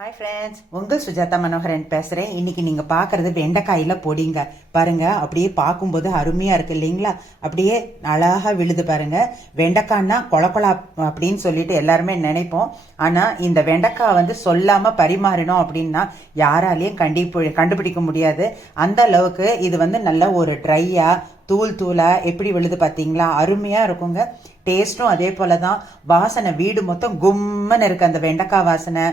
Hi friends உங்கள் சுஜாதா மனோகரன் பேசுகிறேன் இன்னைக்கு நீங்கள் பார்க்குறது வெண்டைக்காயில் பொடிங்க. பாருங்கள் அப்படியே பார்க்கும்போது அருமையாக இருக்கு இல்லைங்களா? அப்படியே அழகாக விழுது பாருங்கள் வெண்டைக்காய்னா கொலக்கொலா அப்படின்னு சொல்லிட்டு எல்லாருமே நினைப்போம். ஆனால் இந்த வெண்டைக்காய் வந்து சொல்லாமல் பரிமாறினோம் அப்படின்னா யாராலையும் கண்டிப்பு கண்டுபிடிக்க முடியாது. அந்த அளவுக்கு இது வந்து நல்ல ஒரு ட்ரையாக தூள் தூளாக எப்படி விழுது பார்த்தீங்களா? அருமையாக இருக்குங்க. டேஸ்ட்டும் அதே போல தான் வாசனை வீடு மொத்தம் கும்மன்னு இருக்குது அந்த வெண்டைக்காய் வாசனை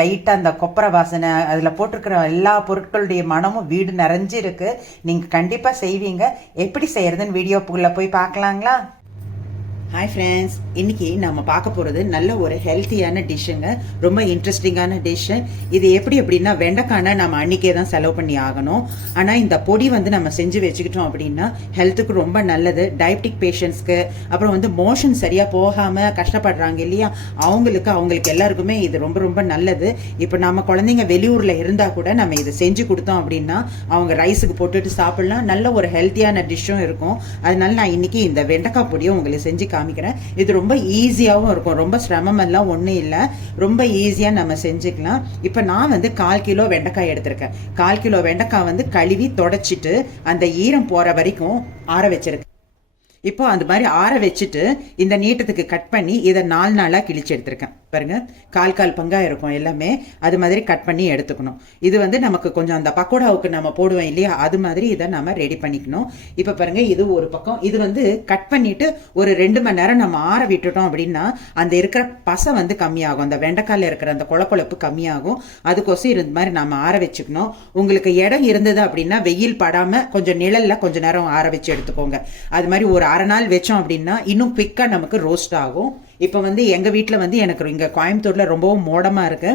லைட்டாக அந்த கொப்பரை வாசனை அதில் போட்டிருக்கிற எல்லா பொருட்களுடைய மனமும் வீடு நிறைஞ்சிருக்கு. நீங்கள் கண்டிப்பாக செய்வீங்க. எப்படி செய்கிறதுன்னு வீடியோக்குள்ளே போய் பார்க்கலாங்களா? ஹாய் ஃப்ரெண்ட்ஸ் இன்னைக்கு நம்ம பார்க்க போகிறது நல்ல ஒரு ஹெல்த்தியான டிஷ்ஷுங்க ரொம்ப இன்ட்ரெஸ்டிங்கான டிஷ்ஷு இது எப்படி எப்படின்னா வெண்டைக்கான நம்ம அன்றைக்கே தான் செலவு பண்ணி ஆகணும். ஆனால் இந்த பொடி வந்து நம்ம செஞ்சு வச்சுக்கிட்டோம் அப்படின்னா ஹெல்த்துக்கு ரொம்ப நல்லது. டயபெட்டிக் பேஷண்ட்ஸ்க்கு அப்புறம் வந்து மோஷன் சரியாக போகாமல் கஷ்டப்படுறாங்க இல்லையா? அவங்களுக்கு அவங்களுக்கு எல்லாருக்குமே இது ரொம்ப ரொம்ப நல்லது. இப்போ நம்ம குழந்தைங்க வெளியூரில் இருந்தால் கூட நம்ம இதை செஞ்சு கொடுத்தோம் அப்படின்னா அவங்க ரைஸுக்கு போட்டுட்டு சாப்பிட்லாம். நல்ல ஒரு ஹெல்த்தியான டிஷ்ஷும் இருக்கும். அதனால நான் இன்னைக்கு இந்த வெண்டைக்காய் பொடியை உங்களுக்கு செஞ்சு காமிக்கிறேன். இது ரொம்ப ஈஸியாகவும் இருக்கும். ரொம்ப சிரமம் எல்லாம் ஒன்றும் இல்லை. ரொம்ப ஈஸியாக நம்ம செஞ்சுக்கலாம். இப்போ நான் வந்து கால் கிலோ வெண்டைக்காய் எடுத்திருக்கேன். கால் கிலோ வெண்டைக்காய் வந்து கழுவி தொடச்சிட்டு அந்த ஈரம் போகிற வரைக்கும் ஆற வச்சிருக்கேன். இப்போ அந்த மாதிரி ஆற வச்சுட்டு இந்த நீட்டத்துக்கு கட் பண்ணி இதை நாலு நாளாக கிழிச்சு எடுத்திருக்கேன். பாருங்க கால் கால் பங்காக இருக்கும் எல்லாமே. அது மாதிரி கட் பண்ணி எடுத்துக்கணும். இது வந்து நமக்கு கொஞ்சம் அந்த பக்கோடாவுக்கு நம்ம போடுவோம் இல்லையா? அது மாதிரி இதை நம்ம ரெடி பண்ணிக்கணும். இப்போ பாருங்க இது ஒரு பக்கம். இது வந்து கட் பண்ணிட்டு ஒரு ரெண்டு மணி நேரம் நம்ம ஆற விட்டுட்டோம் அப்படின்னா அந்த இருக்கிற பசை வந்து கம்மியாகும். அந்த வெண்டைக்காயில் இருக்கிற அந்த கொழப்பொழப்பு கம்மியாகும். அதுக்கோசம் இருந்த மாதிரி நம்ம ஆற வச்சுக்கணும். உங்களுக்கு இடம் இருந்தது அப்படின்னா வெயில் படாமல் கொஞ்சம் நிழலில் கொஞ்சம் நேரம் ஆற வச்சு எடுத்துக்கோங்க. அது மாதிரி ஒரு அரை நாள் வச்சோம் அப்படின்னா இன்னும் குவிக்காக நமக்கு ரோஸ்ட் ஆகும். இப்போ வந்து எங்கள் வீட்டில் வந்து எனக்கு இங்கே கோயம்புத்தூரில் ரொம்பவும் மோடமாக இருக்கு.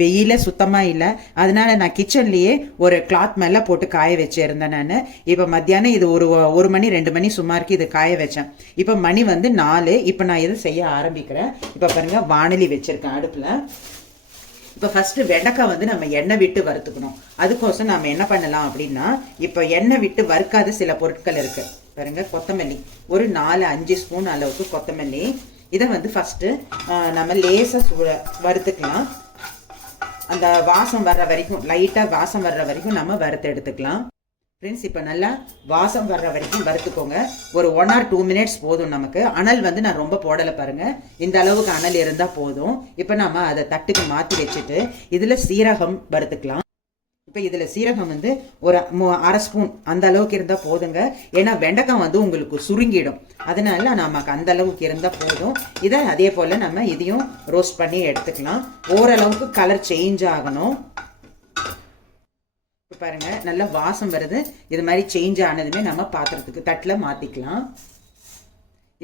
வெயில சுத்தமாக இல்லை. அதனால நான் கிச்சன்லேயே ஒரு கிளாத் மேலே போட்டு காய வச்சிருந்தேன் நான். இப்போ மத்தியானம் இது ஒரு ஒரு மணி ரெண்டு மணி சுமாருக்கு இது காய வச்சேன். இப்போ மணி வந்து நாலு. இப்போ நான் இதை செய்ய ஆரம்பிக்கிறேன். இப்போ பாருங்கள் வானலி வச்சுருக்கேன் அடுப்பில். இப்போ ஃபஸ்ட்டு வெண்டைக்காய் வந்து நம்ம எண்ணெய் விட்டு வறுத்துக்கணும். அதுக்கோசம் நம்ம என்ன பண்ணலாம் அப்படின்னா இப்போ எண்ணெய் விட்டு வறுக்காத சில பொருட்கள் இருக்குது பாருங்கள் கொத்தமல்லி. ஒரு நாலு அஞ்சு ஸ்பூன் அளவுக்கு கொத்தமல்லி. இதை வந்து ஃபஸ்ட்டு நம்ம லேசாக சூட வறுத்துக்கலாம். அந்த வாசம் வர்ற வரைக்கும் லைட்டாக வாசம் வர்ற வரைக்கும் நம்ம வறுத்து எடுத்துக்கலாம். ஃப்ரெண்ட்ஸ் இப்போ நல்லா வாசம் வர்ற வரைக்கும் வறுத்துக்கோங்க. ஒரு ஒன் ஆர் டூ மினிட்ஸ் போதும் நமக்கு. அனல் வந்து நான் ரொம்ப போடலை பாருங்கள் இந்த அளவுக்கு அனல் இருந்தால் போதும். இப்போ நம்ம அதை தட்டுக்கு மாற்றி வச்சுட்டு இதில் சீரகம் வறுத்துக்கலாம். இப்போ இதில் சீரகம் வந்து ஒரு அரை ஸ்பூன் அந்த அளவுக்கு இருந்தால் போதுங்க. ஏன்னா வெண்டைக்காய் வந்து உங்களுக்கு சுருங்கிடும். அதனால நமக்கு அந்த அளவுக்கு இருந்தால் போதும். இதை அதே போல் நம்ம இதையும் ரோஸ்ட் பண்ணி எடுத்துக்கலாம். ஓரளவுக்கு கலர் சேஞ்ச் ஆகணும். பாருங்கள் பாருங்க வாசம் வருது. இது மாதிரி சேஞ்ச் ஆனதுமே நம்ம பாத்திரத்துக்கு தட்டில் மாற்றிக்கலாம்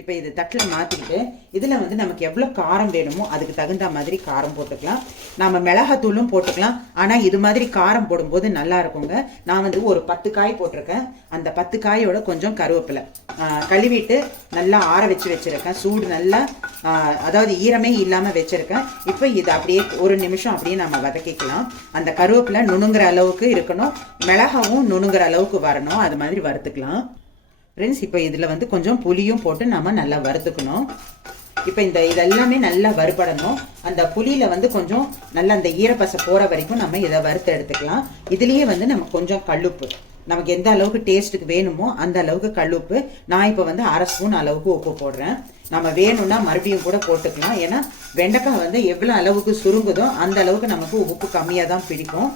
இப்போ இது தட்டில் மாற்றிக்கிட்டு இதில் வந்து நமக்கு எவ்வளோ காரம் வேணுமோ அதுக்கு தகுந்த மாதிரி காரம் போட்டுக்கலாம். நாம் மிளகாத்தூளும் போட்டுக்கலாம். ஆனால் இது மாதிரி காரம் போடும்போது நல்லா இருக்குங்க. நான் வந்து ஒரு பத்து காய் போட்டிருக்கேன். அந்த பத்து காயோட கொஞ்சம் கருவேப்பிலை. கழுவிட்டு நல்லா ஆற வச்சு வச்சுருக்கேன். சூடு நல்லா அதாவது ஈரமே இல்லாமல் வச்சுருக்கேன். இப்போ இது அப்படியே ஒரு நிமிஷம் அப்படியே நம்ம வதக்கிக்கலாம். அந்த கருவேப்பிலை நுணுங்குற அளவுக்கு இருக்கணும். மிளகாவும் நுணுங்குற அளவுக்கு வரணும். அது மாதிரி வறுத்துக்கலாம். ஃப்ரெண்ட்ஸ் இப்போ இதில் வந்து கொஞ்சம் புளியும் போட்டு நம்ம நல்லா வறுத்துக்கணும். இப்போ இந்த இதெல்லாமே நல்லா வறுபடணும். அந்த புளியில் வந்து கொஞ்சம் நல்லா அந்த ஈரப்பசை போகிற வரைக்கும் நம்ம இதை வறுத்து எடுத்துக்கலாம். இதுலேயே வந்து நம்ம கொஞ்சம் கல்லுப்பு. நமக்கு எந்த அளவுக்கு டேஸ்ட்டுக்கு வேணுமோ அந்த அளவுக்கு கல்லுப்பு. நான் இப்போ வந்து அரை ஸ்பூன் அளவுக்கு உப்பு போடுறேன். நம்ம வேணும்னா மறுபடியும் கூட போட்டுக்கலாம். ஏன்னா வெண்டைக்காய் வந்து எவ்வளோ அளவுக்கு சுருங்குதோ அந்த அளவுக்கு நமக்கு உப்பு கம்மியாக தான் பிடிக்கும்.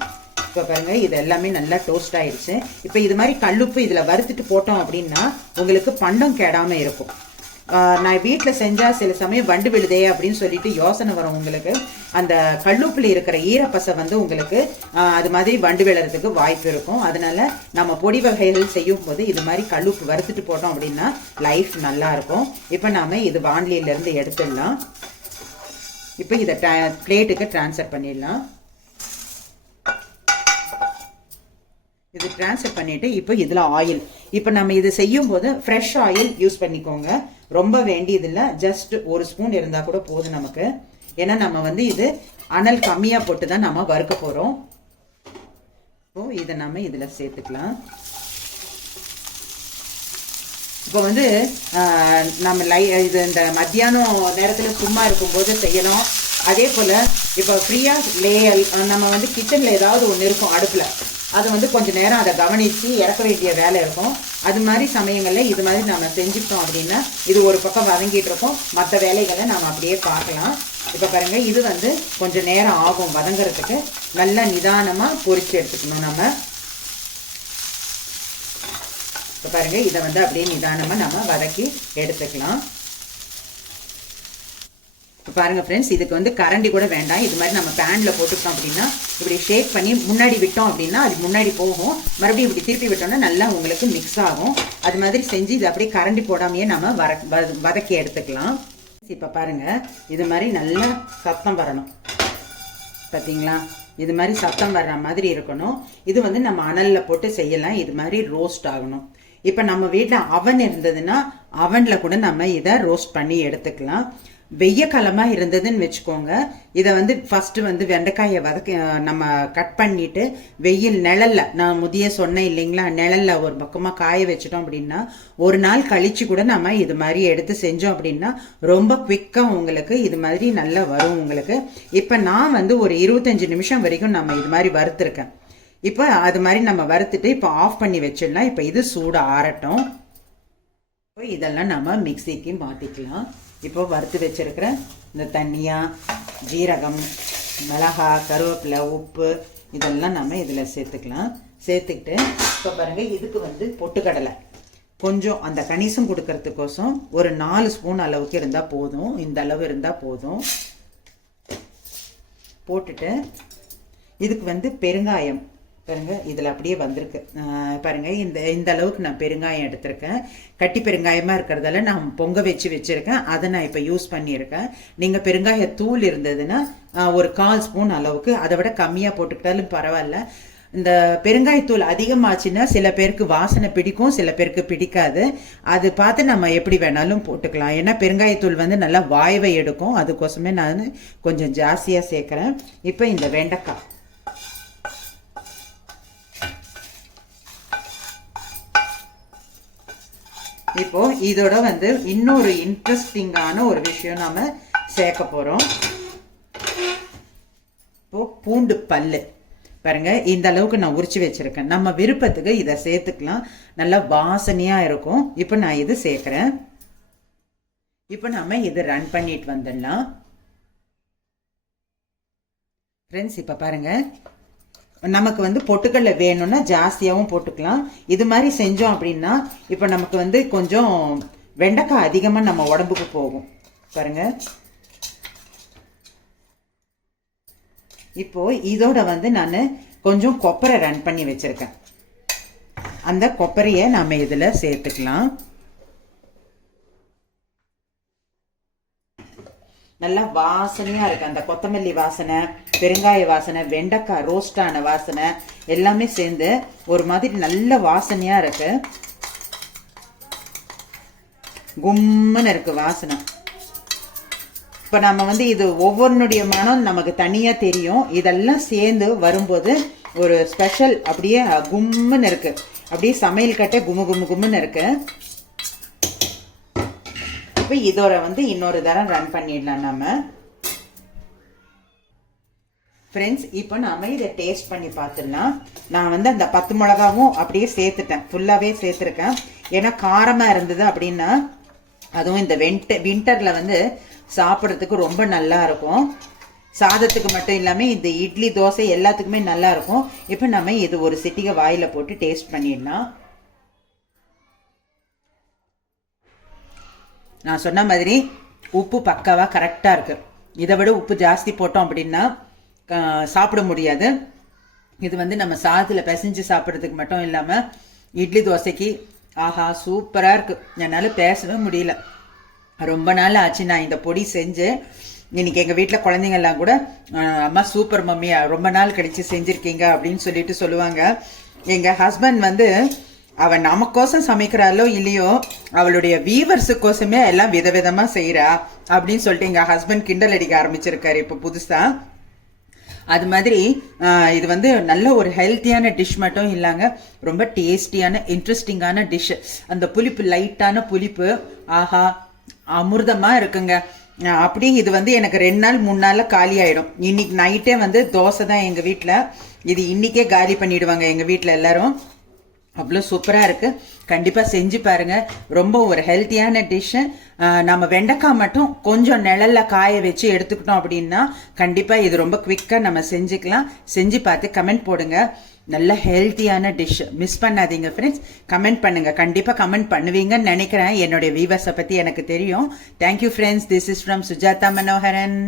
இப்போ பாருங்க இது எல்லாமே நல்லா டோஸ்ட் ஆயிடுச்சு இப்போ இது மாதிரி கல்லுப்பு இதில் வறுத்துட்டு போட்டோம் அப்படின்னா உங்களுக்கு பண்டம் கேடாமல் இருக்கும். நான் வீட்டில் செஞ்சால் சில சமயம் வண்டு விழுதே அப்படின்னு சொல்லிட்டு யோசனை வரும் உங்களுக்கு. அந்த கல்லுப்பில் இருக்கிற ஈரப்பசை வந்து உங்களுக்கு அது மாதிரி வண்டு விழுறதுக்கு வாய்ப்பு இருக்கும். அதனால நம்ம பொடி வகைகள் செய்யும் போது இது மாதிரி கல்லுப்பு வறுத்துட்டு போட்டோம் அப்படின்னா லைஃப் நல்லா இருக்கும். இப்போ நாம இது வான்லியிலேருந்து எடுத்துடலாம். இப்போ இதை பிளேட்டுக்கு ட்ரான்ஸ்ஃபர் பண்ணிடலாம். இது ட்ரான்ஸ்ஃபர் பண்ணிவிட்டு இப்போ இதில் ஆயில் இப்போ நம்ம இது செய்யும் போது ஃப்ரெஷ் ஆயில் யூஸ் பண்ணிக்கோங்க. ரொம்ப வேண்டியதில்லை. ஜஸ்ட் ஒரு ஸ்பூன் இருந்தால் கூட போதும் நமக்கு. ஏன்னா நம்ம வந்து இது அனல் கம்மியாக போட்டு தான் நம்ம வறுக்க போகிறோம் இப்போ இதை நம்ம இதில் சேர்த்துக்கலாம். இப்போ வந்து நம்ம லை இது இந்த மத்தியானம் நேரத்தில் சும்மா இருக்கும்போது செய்யணும் அதே போல் இப்போ ஃப்ரீயாக லேயல் நம்ம வந்து கிச்சனில் ஏதாவது ஒன்று இருக்கும் அடுப்பில். அது வந்து கொஞ்சம் நேரம் அதை கவனித்து இறக்க வேண்டிய வேலை இருக்கும். அது மாதிரி சமயங்களில் இது மாதிரி நம்ம செஞ்சுட்டோம் அப்படின்னா இது ஒரு பக்கம் வதங்கிட்டு இருக்கோம். மற்ற வேலைகளை நம்ம அப்படியே பார்க்கலாம். இப்போ பாருங்க இது வந்து கொஞ்சம் நேரம் ஆகும் வதங்குறதுக்கு. நல்லா நிதானமாக பொறிச்சு எடுத்துக்கணும் நம்ம. இப்போ பாருங்க இதை வந்து அப்படியே நிதானமாக நம்ம வதக்கி எடுத்துக்கலாம். பாருங்கள் ஃப்ரெண்ட்ஸ் இதுக்கு வந்து கரண்டி கூட வேண்டாம். இது மாதிரி நம்ம பேனில் போட்டுக்கிட்டோம் அப்படின்னா இப்படி ஷேக் பண்ணி முன்னாடி விட்டோம் அப்படின்னா அது முன்னாடி போகும். மறுபடியும் இப்படி திருப்பி விட்டோம்னா நல்லா உங்களுக்கு மிக்ஸ் ஆகும். அது மாதிரி செஞ்சு இது அப்படியே கரண்டி போடாமையே நம்ம வர வதக்கி எடுத்துக்கலாம். இப்போ பாருங்கள் இது மாதிரி நல்லா சத்தம் வரணும். பார்த்தீங்களா இது மாதிரி சத்தம் வர்ற மாதிரி இருக்கணும். இது வந்து நம்ம அனலில் போட்டு செய்யலாம். இது மாதிரி ரோஸ்ட் ஆகணும். இப்போ நம்ம வீட்டில் அவன் இருந்ததுன்னா அவனில் கூட நம்ம இதை ரோஸ்ட் பண்ணி எடுத்துக்கலாம். வெய்ய காலமாக இருந்ததுன்னு வச்சுக்கோங்க. இதை வந்து ஃபஸ்ட்டு வந்து வெண்டைக்காயை வதக்க நம்ம கட் பண்ணிட்டு வெயில் நிழல்ல நான் முதிய சொன்னேன் இல்லைங்களா நிழல்ல ஒரு பக்கமாக காய வச்சிட்டோம் அப்படின்னா ஒரு நாள் கழிச்சு கூட நம்ம இது மாதிரி எடுத்து செஞ்சோம் அப்படின்னா ரொம்ப குவிக்காக உங்களுக்கு இது மாதிரி நல்லா வரும் உங்களுக்கு. இப்போ நான் வந்து ஒரு இருபத்தஞ்சு நிமிஷம் வரைக்கும் நம்ம இது மாதிரி வறுத்துருக்கேன். இப்போ அது மாதிரி நம்ம வறுத்துட்டு இப்போ ஆஃப் பண்ணி வச்சிடலாம். இப்போ இது சூடு ஆறட்டும். இப்போ இதெல்லாம் நம்ம மிக்சிக்கு மாற்றிக்கலாம் இப்போ வறுத்து வச்சிருக்கிற இந்த தனியாக ஜீரகம் மிளகா கருவேப்பிலை உப்பு இதெல்லாம் நம்ம இதில் சேர்த்துக்கலாம். சேர்த்துக்கிட்டு இப்போ பாருங்கள் இதுக்கு வந்து பொட்டுக்கடலை. கொஞ்சம் அந்த கணிசம் கொடுக்கறதுக்கோசம் ஒரு நாலு ஸ்பூன் அளவுக்கு இருந்தால் போதும். இந்த அளவு இருந்தால் போதும். போட்டுட்டு இதுக்கு வந்து பெருங்காயம். பாருங்க இதில் அப்படியே வந்திருக்கு. பாருங்கள் பாருங்க இந்த இந்த அளவுக்கு நான் பெருங்காயம் எடுத்திருக்கேன். கட்டி பெருங்காயமாக இருக்கிறதால நான் பொங்க வச்சு வச்சுருக்கேன். அதை நான் இப்போ யூஸ் பண்ணியிருக்கேன். நீங்கள் பெருங்காய தூள் இருந்ததுன்னா ஒரு கால் ஸ்பூன் அளவுக்கு அதை விட கம்மியாக போட்டுக்கிட்டாலும் பரவாயில்ல. இந்த பெருங்காயத்தூள் அதிகமாச்சுன்னா சில பேருக்கு வாசனை பிடிக்கும் சில பேருக்கு பிடிக்காது. அது பார்த்து நம்ம எப்படி வேணாலும் போட்டுக்கலாம். ஏன்னா பெருங்காயத்தூள் வந்து நல்லா வாய்வை எடுக்கும். அதுக்கோசமே நான் கொஞ்சம் ஜாஸ்தியாக சேர்க்குறேன். இப்போ இந்த வெண்டைக்காய். இப்போ இதோட வந்து இன்னொரு இன்ட்ரெஸ்டிங்கான ஒரு விஷயம் நாம சேர்க்க போறோம். இப்போ பூண்டு பல்லு. பாருங்க இந்த அளவுக்கு நான் உரிச்சு வச்சிருக்கேன். நம்ம விருப்பத்துக்கு இதை சேர்த்துக்கலாம். நல்லா வாசனையா இருக்கும். இப்போ நான் இது சேர்க்குறேன். இப்போ நாம இது ரன் பண்ணிட்டு வந்துடலாம். ஃப்ரெண்ட்ஸ் இப்போ பாருங்க. நமக்கு வந்து பொட்டுக்கடலை வேணும்னா ஜாஸ்தியாகவும் போட்டுக்கலாம். இது மாதிரி செஞ்சோம் அப்படின்னா இப்போ நமக்கு வந்து கொஞ்சம் வெண்டைக்காய் அதிகமாக நம்ம உடம்புக்கு போகும். பாருங்கள் இப்போது இதோட வந்து நான் கொஞ்சம் கொப்பரை ரன் பண்ணி வச்சுருக்கேன். அந்த கொப்பரையை நம்ம இதில் சேர்த்துக்கலாம். நல்லா வாசனையா இருக்கு. அந்த கொத்தமல்லி வாசனை பெருங்காய வாசனை வெண்டைக்காய் ரோஸ்டான வாசனை எல்லாமே சேர்ந்து ஒரு மாதிரி நல்ல வாசனையா இருக்கு. கும்முன்னு இருக்கு வாசனை. இப்போ நம்ம வந்து இது ஒவ்வொன்றுடைய மனம் நமக்கு தனியாக தெரியும். இதெல்லாம் சேர்ந்து வரும்போது ஒரு ஸ்பெஷல் அப்படியே கும்முன்னு இருக்கு. அப்படியே சமையல் கட்டை கும்மு கும்மு கும்முன்னு இருக்குது இப்போ இதோட வந்து இன்னொரு தரம் ரன் பண்ணிடலாம் நம்ம ஃப்ரெண்ட்ஸ் இப்போ நாம இதை டேஸ்ட் பண்ணி பார்த்துடலாம். நான் வந்து அந்த பத்து மிளகாவும் அப்படியே சேர்த்துட்டேன். ஃபுல்லாகவே சேர்த்துருக்கேன். ஏன்னா காரமாக இருந்தது அப்படின்னா அதுவும் இந்த வெண்ட வின்டரில் வந்து சாப்பிட்றதுக்கு ரொம்ப நல்லா இருக்கும். சாதத்துக்கு மட்டும் இல்லாமல் இந்த இட்லி தோசை எல்லாத்துக்குமே நல்லா இருக்கும். இப்போ நம்ம இது ஒரு சிட்டிகை வாயில் போட்டு டேஸ்ட் பண்ணிடலாம். நான் சொன்ன மாதிரி உப்பு பக்காவாக கரெக்டாக இருக்குது இதை விட உப்பு ஜாஸ்தி போட்டோம் அப்படின்னா சாப்பிட முடியாது. இது வந்து நம்ம சாதத்தில் பிசைஞ்சு சாப்பிட்றதுக்கு மட்டும் இல்லாமல் இட்லி தோசைக்கு ஆஹா சூப்பராக இருக்குது என்னால் பேசவே முடியல. ரொம்ப நாள் ஆச்சு நான் இந்த பொடி செஞ்சு இன்னைக்கு எங்கள் வீட்டில் குழந்தைங்கள்லாம் கூட அம்மா சூப்பர் மம்மி ரொம்ப நாள் கழித்து செஞ்சுருக்கீங்க அப்படின்னு சொல்லிட்டு சொல்லுவாங்க. எங்கள் ஹஸ்பண்ட் வந்து அவள் நமக்கோசம் சமைக்கிறாளோ இல்லையோ அவளுடைய வீவர்ஸுக்கோசமே எல்லாம் விதவிதமா செய்றா அப்படின்னு சொல்லிட்டு எங்க ஹஸ்பண்ட் கிண்டல் அடிக்க ஆரம்பிச்சிருக்காரு இப்போ புதுசா. அது மாதிரி இது வந்து நல்ல ஒரு ஹெல்த்தியான டிஷ் மட்டும் இல்லாங்க ரொம்ப டேஸ்டியான இன்ட்ரெஸ்டிங்கான டிஷ் அந்த புளிப்பு லைட்டான புளிப்பு ஆஹா அமிர்தமா இருக்குங்க. அப்படி இது வந்து எனக்கு ரெண்டு நாள் மூணு நாள்ல காலி ஆயிடும். இன்னைக்கு நைட்டே வந்து தோசை தான் எங்க வீட்டில் இது இன்னைக்கே காலி பண்ணிடுவாங்க எங்க வீட்டில் எல்லாரும். அவ்வளோ சூப்பராக இருக்குது கண்டிப்பாக செஞ்சு பாருங்கள் ரொம்ப ஒரு ஹெல்த்தியான டிஷ்ஷு நம்ம வெண்டைக்காய் மட்டும் கொஞ்சம் நிழலில் காய வச்சு எடுத்துக்கிட்டோம் அப்படின்னா கண்டிப்பாக இது ரொம்ப குவிக்காக நம்ம செஞ்சுக்கலாம். செஞ்சு பார்த்து கமெண்ட் போடுங்க. நல்ல ஹெல்த்தியான டிஷ் மிஸ் பண்ணாதீங்க ஃப்ரெண்ட்ஸ் கமெண்ட் பண்ணுங்கள் கண்டிப்பாக கமெண்ட் பண்ணுவீங்கன்னு நினைக்கிறேன். என்னுடைய வீவர்ஸை பற்றி எனக்கு தெரியும். Thank you friends this is from Sujatha Manoharan